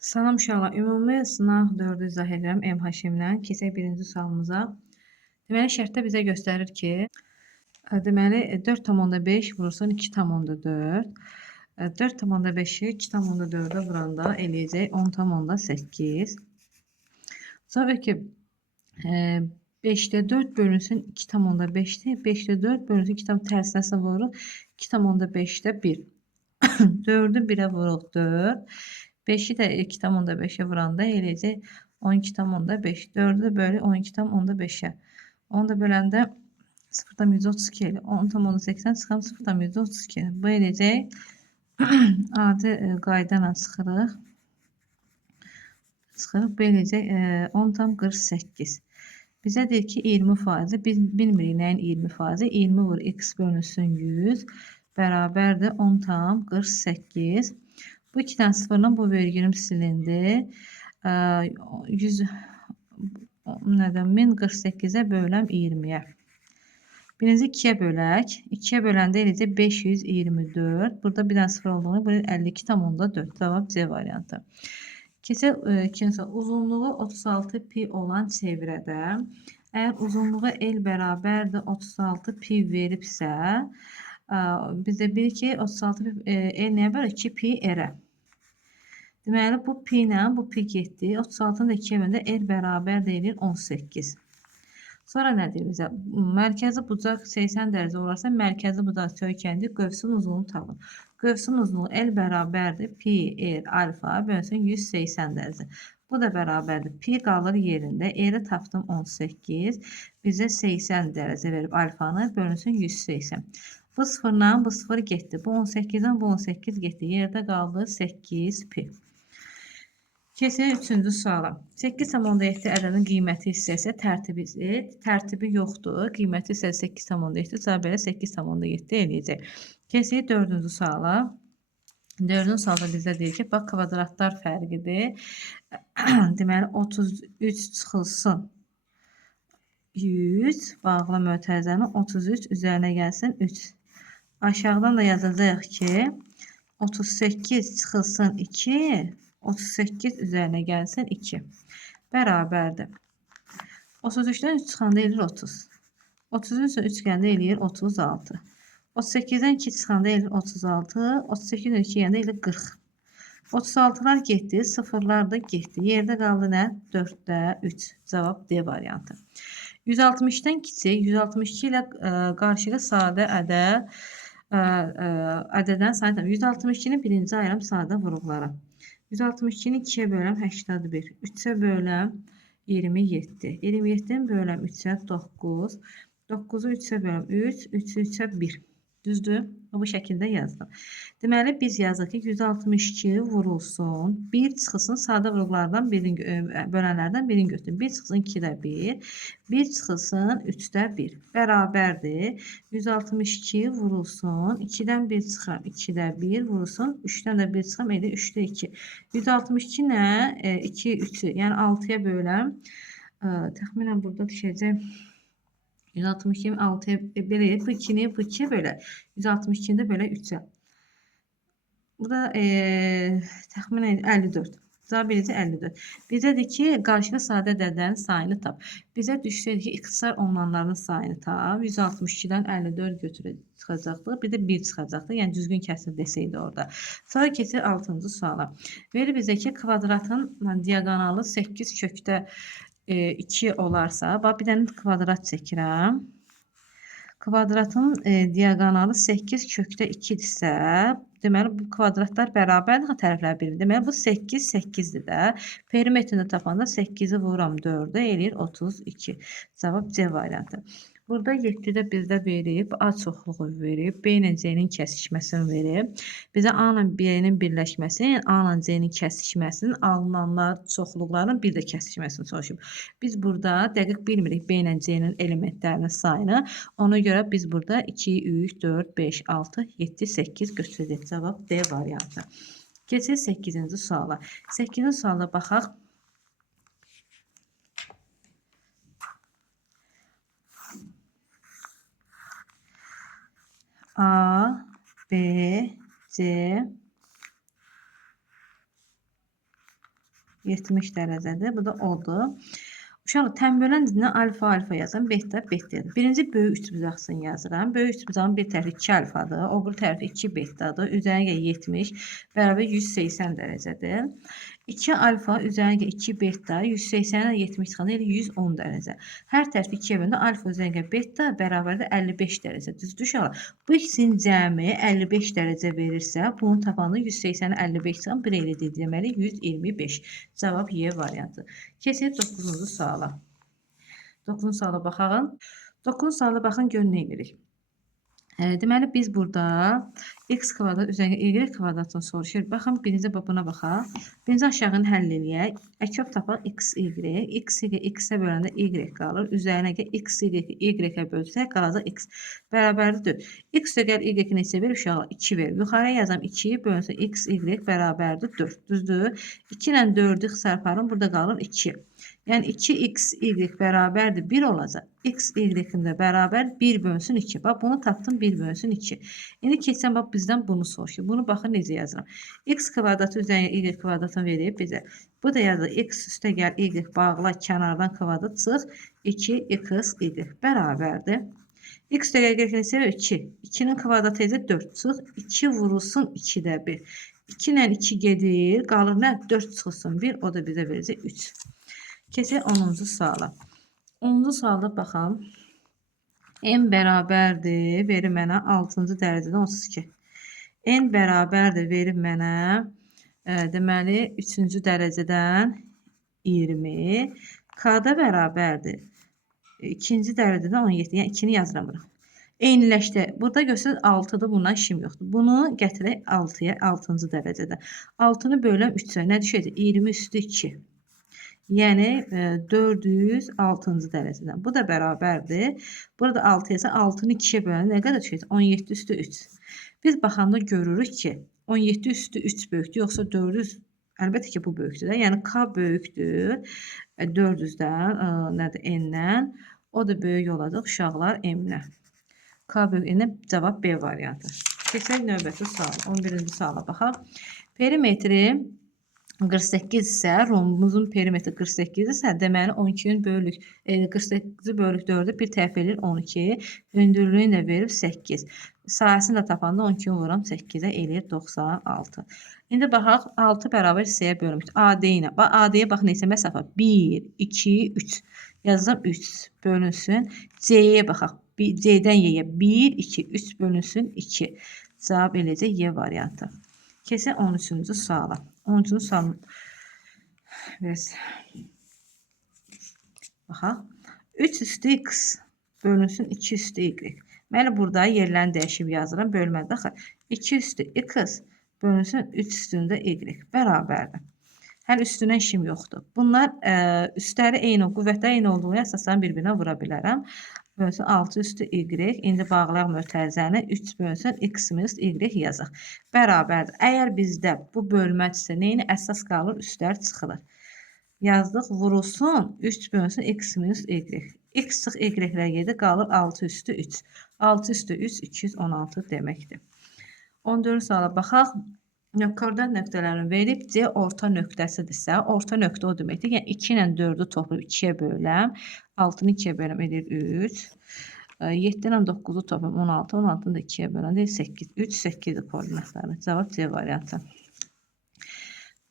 Salam uşaqlar, ümumi sınaq 4-ü izah edirəm M Haşimlə. Keçək birinci sualımıza. Deməli, şərtdə bizə göstərir ki, deməli 4,5 vurulsun 2,4. 4,5-i 2,4-ə vuranda eləyəcək 10,8. Sonra ki, 5-də 4 bölünsün 2,5-dir. 5-də 4 bölünsün 2 tərsinə vurur. 2,5-də 1. 4'ü 1'ə vuruq 4. 5'i də 2,5'ə vuranda eləyəcək 12,5. 4'ü bölü 12,5'ə. Onu da böləndə 0,132 elə. 10,80 çıxam 0,132. Bu eləyəcək adi qayda ilə çıxırıq. Bu eləyəcək 10,48. Bizə deyir ki 20%. Biz bilmirik nəyin 20%. 20 vur x bölünsün 100 bərabərdir 10,48. Bu 2 dənə sıfırla bu vergülüm silindi. 100 nədən 1048-ə böləm 20-yə. Birinci 2-yə bölək. 2-yə böləndə eləyəcək 524. Burada bir dənə sıfır olduğunu, bu 52,4. Cavab C variantı. Keçək ikinci sual. Uzunluğu 36 pi olan çevrədə əgər uzunluğu L bərabərdir 36 pi veribsə, bizdə bilir ki 36 pi L nəyə bölür? 2 pi R-ə. Deməli, bu pi ilə bu pi getdi. 36-nı da 2-yə böləndə L bərabər deyilir 18. Sonra nə deyir bizə? Mərkəzi bucaq 80 dərəcə olarsa, mərkəzi bucaq söykəndir, qövsün uzunluğunu tapın. Qövsün uzunluğu L bərabərdir pi R alfa bölünsün 180 dərəcə. Bu da bərabərdir. Pi qalır yerində. R-i tapdım 18. Bizə 80 dərəcə verib alfanı bölünsün 180. Bu sıfırla bu sıfır getdi. Bu 18-dən bu 18 getdi. Yerdə qaldı 8 pi. Keçək üçüncü suala. 8,7 ədədin qiyməti hissəsi tərtibi yoxdur. Qiyməti hissəsi 8,7. Cavab belə 8,7 eləyəcək. Keçək dördüncü suala. Dördüncü sualda bizdə deyir ki, bax kvadratlar fərqidir. Deməli 33 çıxılsın 100 bağlı mötərizənin 33 üzərinə gəlsin 3. Aşağıdan da yazacağıq ki 38 çıxılsın 2 38 üzərinə gəlsin 2. Bərabərdir. 33-dən 3 çıxanda eləyir 30. 30-ün 3 gəndə eləyir 36. 38-dən 2 çıxanda eləyir 36. 38-dən 2 gəndə eləyir 40. 36'lar getdi, sıfırlar da getdi. Yerdə qaldı nə? 4'də 3. Cavab D variantı. 160-dan kiçik, 162 ilə qarşıda sadə ədədən sayı 162-ni birinci ayıram sadə vuruqlara. 162-ni 2-yə böləm 81. 3-ə böləm 27. 27-dən böləm 3-ə 9. 9-u 3-ə böləm 3. 3-ü 3-ə 1. Düzdür? Bu şəkildə yazdım. Deməli, biz yazıq ki, 162 vurulsun. 1 çıxılsın sadə vuruqlardan bölənlərdən birini götürün. 1 çıxılsın 2-də 1. 1 çıxılsın 3-də 1. Bərabərdir. 162 vurulsun. 2-dən 1 çıxıram. 2-də 1 vurulsun. 3-dən də 1 çıxıram. 3-də 2. 162 nə? 2, 3-ü. Yəni 6-ya böləm. Təxminən burada düşəcək. 162'yi 6'ya belə bu 2'ni bu 2'ye bölə. 162'ni də belə 3'ə. Bu da təxminən 54. Cavab eləcək 54. Bizədir ki, qarşıda sadə ədədlərin sayını tap. Bizə düşsəydi ki, ixtisar olunanların sayını tap. 162-dən 54 çıxacaqdı. Bir də 1 çıxacaqdı. Yəni düzgün kəsir desəydi orada. Sonra keçir 6-cı suala. Verir bizə ki, kvadratın diaqonalı 8 kökdə 2 olarsa, bax bir dənə kvadrat çəkirəm. Kvadratın diaqonalı 8 kökdə 2-dirsə, deməli bu kvadratlar bərabərdir tərəflər birbirine. Deməli bu 8 8-dir də. Perimetrini tapanda 8-i vururam 4-ə eləyir 32. Cavab C variantı. Burada 7-də bizdə verib, A çoxluğu verib, B ilə C-nin kəsişməsini verib. Bizə A ilə B-nin birləşməsinin, A ilə C-nin kəsişməsinin, alınanlar çoxluqların bir də kəsişməsini soruşub. Biz burada dəqiq bilmirik B ilə C-nin elementlərinin sayını. Ona görə biz burada 2, 3, 4, 5, 6, 7, 8 götürəcək. Cavab D variantı. Keçək 8-ci suala. 8-ci suala baxaq. A, B, C, 70 dərəcədir. Bu da odur. Uşaqlar tənbölən dizinə alfa alfa yazın, beta beta. Birinci böyük üçbucaqsını yazıram. Böyük üçbucağın bir tərəfi 2 alfadır, o bir tərəfi 2 betadır. Üzərinə 70 bərabər 180 dərəcədir. 2 alfa üzərinə 2 beta 180-ə 70 çıxanda elə 110 dərəcə. Hər tərəfi 2-yə böləndə alfa üzərinə beta bərabərdir 55 dərəcə. Düzdür uşaqlar? Bu ikisinin cəmi 55 dərəcə verirsə, bunun tabanı 180-ə 55 çıxan 1 elədir. Deməli 125. Cavab Y variantı. Keçək 9-cu suala. 9-cu suala baxaq. 9-cu suala baxın görün nə edirik. Deməli biz burada x kvadrat üzərinə y kvadratını soruşur. Baxın birinci buna baxaq. Birinci aşağını həll eləyək. Əkab tapaq x y. X y x-ə böləndə y qalır. Üzərinə x y y-ə bölsək qalacaq x. Bərabərdir 4. X ögər y neçə verir uşaqlar? 2 verir. Yuxarıya yazam 2 bölsə x y bərabərdir 4. Düzdür? 2 ilə 4-ü çarparım. Burada qalır 2. Yəni 2x y bərabərdir 1 olacaq. X y-ın da bərabər 1 bölünsün 2. Bax bunu tapdım 1 bölünsün 2. İndi keçsən bax bizdən bunu soruşur. Bunu baxın necə yazıram. X kvadratı üzərinə y kvadratını verib bizə. Bu da yazılır x üstə gəl y bağla kənardan kvadrat çıx 2x y bərabərdir. X üstə gəl neçə 2. 2-nin kvadratı isə 4 çıx 2 vurulsun 2-də 1. 2 ilə 2 gedir. Qalır nə? 4 çıxılsın 1. O da bizə verəcək 3. Keçək 10-cu suala. 10-cu sualda baxam. N bərabərdir, verir mənə 6-cı dərəcədən 32. N bərabərdir, verir mənə deməli 3-cü dərəcədən 20. K-da bərabərdir. 2-ci dərəcədən 17. Yəni 2-ni yazıram bura. Eyniləşdi. Burada görsəz 6-dır, bundan işim yoxdur. Bunu gətirək 6-ya, 6-cı dərəcədə. 6-nı böləm 3-ə. Nə düşəcək? 20 üstü 2. Yəni 406-cı dərəcədən. Bu da bərabərdir. Burada 6 isə 6-nı 2-yə böləndə nə qədər düşəcək? 17 üstü 3. Biz baxanda görürük ki, 17 üstü 3 böyükdür, yoxsa 400 əlbəttə ki, bu böyükdür. Yəni K böyükdür 400-dən, nədir? N-dən. O da böyük olacaq uşaqlar M-dən. K böyük N-dən cavab B variantı. Keçək növbəti sual. 11-ci suala baxaq. Perimetri 48 isə, rombumuzun perimetri 48 isə, deməli 12-nin bölük 48-i bölük 4-ü bir tərəf edir 12, hündürlüyünü də verib 8. Sahəsini də tapanda 12-ni vuram 8-ə eləyir 96. İndi baxaq 6 bərabər hissəyə bölünmüşdür. AD ilə. AD-yə bax neçə məsafə? 1, 2, 3. Yazıram 3 bölünsün. C-yə baxaq. C-dən Y-yə 1, 2, 3 bölünsün 2. Cavab eləyəcək Y variantı. Keçək 13-cü suala. 13-cü sualın biraz baxaq. 3 üstü x bölünsün 2 üstü y. Məli burada yerlərini dəyişib yazıram. Bölmədə axı 2 üstü x bölünsün 3 üstündə y bərabərdir. Hələ üstünə işim yoxdur. Bunlar üstləri eyni, qüvvətləri eyni olduğuna əsasən bir-birinə vura bilərəm. Bölünsün 6 üstü y. İndi bağlayaq mötərizəni. 3 bölünsün x minus y yazaq. Bərabərdir. Əgər bizdə bu bölmədirsə, neyini əsas qalır? Üstlər çıxılır. Yazdıq, vurulsun 3 bölünsün x minus y. X çıx y-lər gedir, qalır 6 üstü 3. 6 üstü 3, 216 deməkdir. 14-cü suala baxaq. Koordinat nöqtələrini verib C orta nöqtəsidirsə, orta nöqtə o deməkdir. Yəni 2 ilə 4-ü toplayıb 2-yə böləm. 6-nı 2-yə böləm edir 3. 7 ilə 9-u toplayıb 16. 16-nı da 2-yə böləm edir 8. 3, 8-dir koordinatları. Cavab C variantı.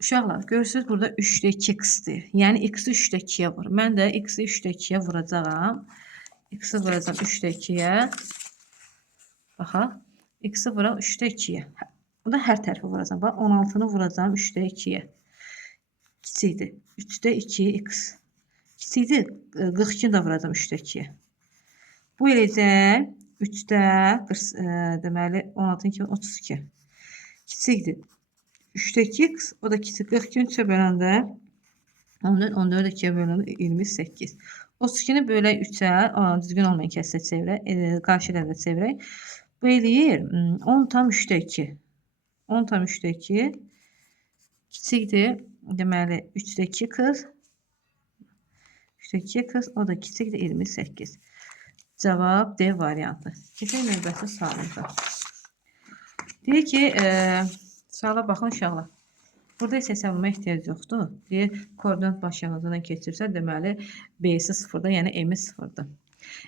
Uşaqlar, görürsünüz burada 3-də 2x-dir. Yəni x-i 3-də 2-yə vur. Mən də x-i 3-də 2-yə vuracağam. X-i vuracağam 3-də 2-yə. Baxaq. X-i vuraq 3-də 2-yə. Bu da hər tərəfə vuracağım. Bax, 16-nı vuracağım 3-də 2-yə. Kiçikdir. 3-də 2x. Kiçikdir. 42-ni də vuracağım 3-də 2-yə. Bu eləcək 3-də deməli 16-nın kimi 32. Kiçikdir. 3-də 2x. O da kiçik. 42-ni 3-ə böləndə 14-də 2-yə böləndə 28. 32-ni bölək 3-ə. Düzgün olmayan kəsrə çevirək. Qarşı tərəfə çevirək. Bu eləyir 10 tam 3-də 2. 10 tam 3'də 2 kiçikdir. Deməli 3'də 2 qız. 3'də 2 qız. O da kiçikdir 28. Cavab D variantı. Keçək növbəti sualımıza. Deyir ki, suala baxın uşaqlar. Burada isə hesablamaya ehtiyac yoxdur. Deyir, koordinat başlanğıcından keçirsə, deməli B-si sıfırda, yəni M-i sıfırdır.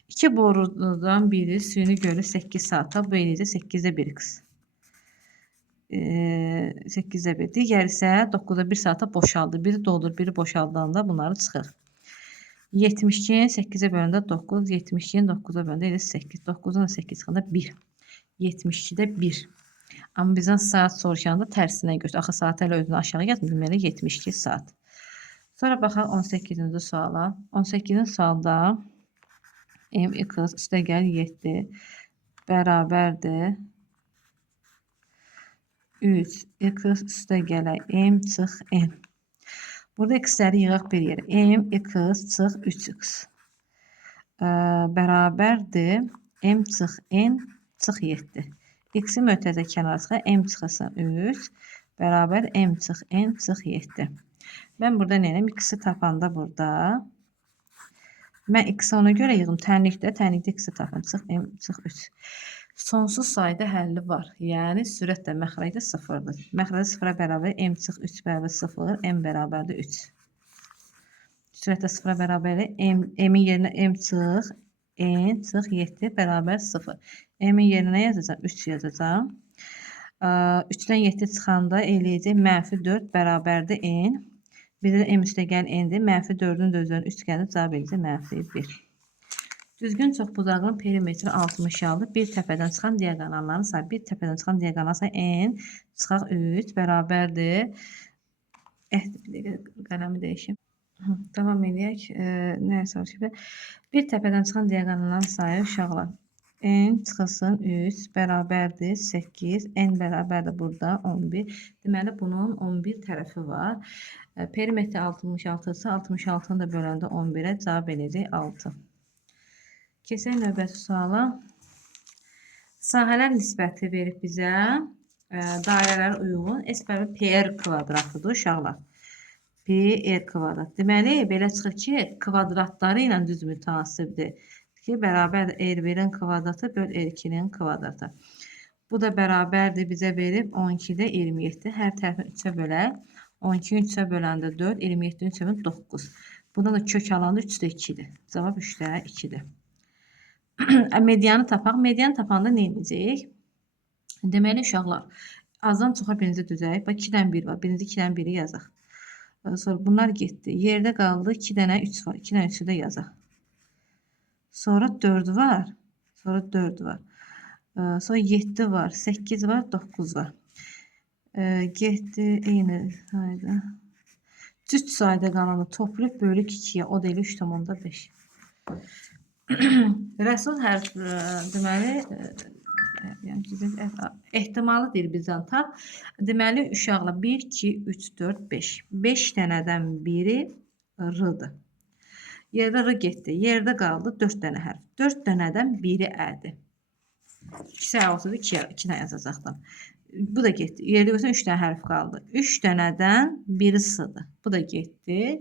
İki borudan biri suyunu görür 8 saata, bu eləcə 8-də 1x. 8-də 1. Digər isə 9-da 1 saata boşaldı. Biri doldur, biri boşaldanda bunları çıxır. 72-nin 8-ə böləndə 9, 72-nin 9-a böləndə elə 8. 9-dan 8 çıxanda 1. 72-də 1. Amma bizdən saat soruşanda tərsinə götür. Axı saat hələ özünü aşağı yazmır. Deməli 72 saat. Sonra baxaq 18-ci suala. 18-ci sualda mx üstəgəl 7 bərabərdir 3x üstəgələ m çıx n. Burada x'ləri yığaq bir yerə. mx çıx 3x bərabərdir m çıx n çıx 7. X-i mötərizə kənara çıxar. M çıxırsan 3 bərabər M çıx N çıx 7. Mən burada neyəm? X-i tapanda burada. Mən X-i ona görə yığım. Tənlikdə X-i tapım. Çıx M çıx 3. Sonsuz sayda həlli var. Yəni sürət də məxrəcdə sıfırdır. Məxrəcdə sıfıra bərabər M çıx 3 bərabər 0. M bərabərdir 3. Sürətdə sıfıra bərabər M-in yerinə M çıx N çıx 7 bərabər 0. M-in yerinə yazacağım, 3 yazacağım. 3-dən 7 çıxanda eləyəcək -4 bərabərdir N. Bir də M üstəgəl N-dir. -4-ün də özünün 3 gəlir, cavab eləyəcək -1. Düzgün çoxbucaqlının perimetri 66. Bir təpədən çıxan diaqonalların sayı. Bir təpədən çıxan diaqonal sayı N çıxaq 3 bərabərdir. Qələmi dəyişim. Davam edək. Nəyə soruşur? Bir təpədən çıxan diaqonalların sayı uşaqlar. N çıxılsın 3 bərabərdir 8. N bərabərdir burada 11. Deməli bunun 11 tərəfi var. Perimetri 66 isə 66-nı da böləndə 11-ə cavab eləyəcək 6. Keçək növbəti suala. Sahələr nisbəti verib bizə. Dairələrə uyğun S bərabər PR kvadratıdır uşaqlar. PR kvadrat. Deməli belə çıxır ki, kvadratları ilə düz mütənasibdir. Ki, bərabərdir R1-in kvadratı böl R2-nin kvadratı. Bu da bərabərdir bizə verib 12-də 27. Hər tərəfini 3-ə bölək. 12-ni 3-ə böləndə 4, 27-ni 3-ə böləndə 9. Buna da kök alanda 3-də 2-dir. Cavab 3-də 2-dir. Medianı tapaq. Medianı tapanda nə edəcəyik? Deməli, uşaqlar, azdan çoxa birinci düzəyik. Bax, 2-dən 1 var. Birinci 2-dən 1-i yazaq. Sonra bunlar getdi. Yerdə qaldı 2 dənə 3 var. 2 dənə 3-ü də yazaq. Sonra 4 var. Sonra 4 var. Sonra 7 var. 8 var. 9 var. Getdi. Eyni sayda. 3 sayda qalanı toplayıb bölük 2-yə. O da elə 3,5. Rəsul hərf deməli ehtimalı deyir bizdən tap. Deməli uşaqlar 1, 2, 3, 4, 5. 5 dənədən biri R-dır. Yerdə R getdi. Yerdə qaldı 4 dənə hərf. 4 dənədən biri Ə-dir. 2 sayı olsaydı 2 dənə yazacaqdım. Bu da getdi. Yerdə görsən 3 dənə hərf qaldı. 3 dənədən biri S-dır. Bu da getdi.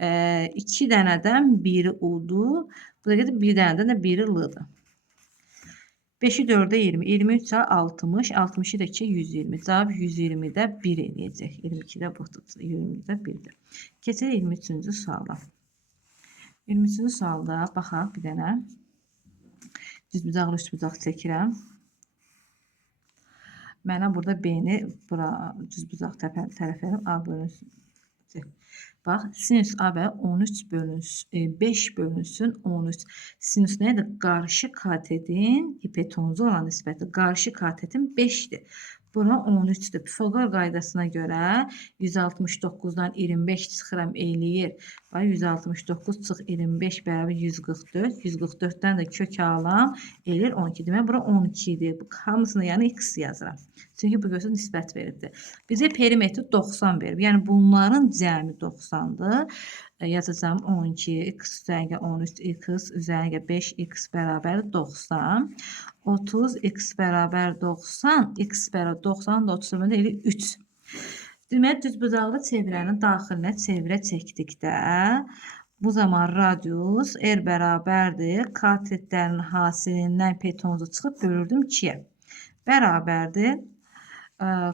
2 dənədən biri U-dur. Bu da getdi. 1 dənədən də biri L-dır. 5-i 4-ə 20. 23-ə 60. 60-ı da 2-yə 120. Cavab 120-də 1 eləyəcək. 22-də budur. 20-də 1-dir. Keçək 23-cü suala. 23-cü sualda baxaq bir dənə. Düzbucaqlı üçbucaq çəkirəm. Mənə burada B-ni bura düzbucaq tərəflərim A bölünsün. Bax, sinüs AB 13 bölünsün, 5 bölünsün 13. Sinüs nədir? Qarşı katetin hipotenuzu olan nisbəti. Qarşı katetin 5-dir. Buna 13-dür. Pifaqor qaydasına görə 169-dan 25 çıxıram eləyir. 169 çıx 25 bərabər 144. 144-dən də kök alam eləyir 12. Demək, bura 12 idi. Hamısını yəni x yazıram. Çünki bu gözü nisbət veribdir. Bizə perimetri 90 verib. Yəni bunların cəmi 90-dır. Yazacağım 12, x üzərində 13, x üzərində 5, x bərabər 90. 30, x bərabər 90, x bərabər 90 da 30 deyil 3. Deməli, düzbucaqlı çevrənin daxilinə çevrə çəkdikdə bu zaman radius R bərabərdir. Katetlərin hasilindən hipotenuzu çıxıb bölürdüm 2-yə. Bərabərdir.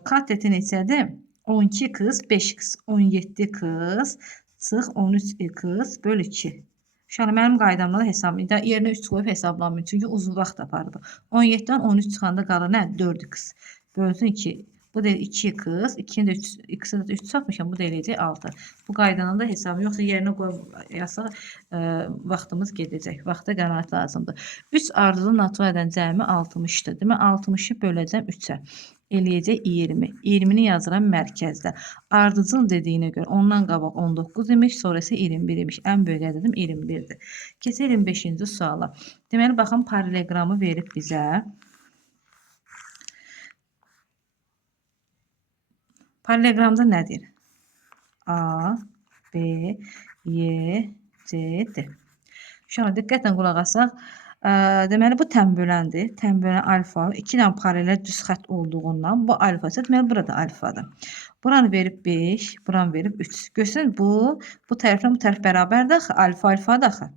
Kateti neçədir? 12x 5x 17x çıx 13x bölü 2. Uşaqlar mənim qaydamla da hesablayın. Yerinə 3 qoyub hesablamayın. Çünki uzun vaxt aparır bu. 17-dən 13 çıxanda qalır nə? 4x. Bölsün 2. Bu da 2x. 2-ni də 3, x-i də 3 çıxmışam. Bu da eləyəcək 6. Bu qaydanın da hesabı. Yoxsa yerinə qoyub yazsaq vaxtımız gedəcək. Vaxta qənaət lazımdır. 3 ardıcıl natural ədəd cəmi 60-dır. Demək 60-ı böləcəm 3-ə. Eləyəcək 20. 20-ni yazıram mərkəzdə. Ardıcıl dediyinə görə ondan qabaq 19 imiş, sonra isə 21 imiş. Ən böyük ədədim 21-dir. Keçelim 5-ci suala. Deməli, baxın, paralelogramı verib bizə. Paralelogramda nədir? A, B, Y, C, D. Uşaqlar, diqqətlə qulaq asaq. Deməli, bu tənböləndir. Tənbölən alfa. 2 dənə paralel düz xətt olduğundan bu alfası. Deməli, burada alfadır. Buranı verib 5, buranı verib 3. Görsün, bu tərəflə bu tərəf bərabərdir axı. Alfa, alfadır axı.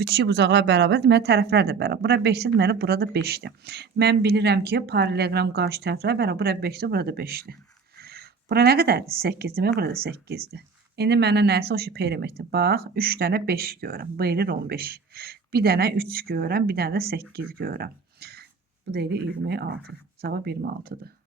Bitişik bucaqlar bərabər, deməli, tərəflər də bərabər. Bura 5-dir, deməli, burada 5-dir. Mən bilirəm ki, paralelogram qarşı tərəflər bərabər. Bura 5-dir, burada 5-dir. Bura nə qədərdir? 8, demək, burada 8-dir. İndi mənə nəsə o şey perimetr. Bax, 3 dənə 5 görürəm. Bu eləyir 15. Bir dənə 3 görürəm, bir dənə də 8 görürəm. Bu da eləyir 26. Cavab 26-dır.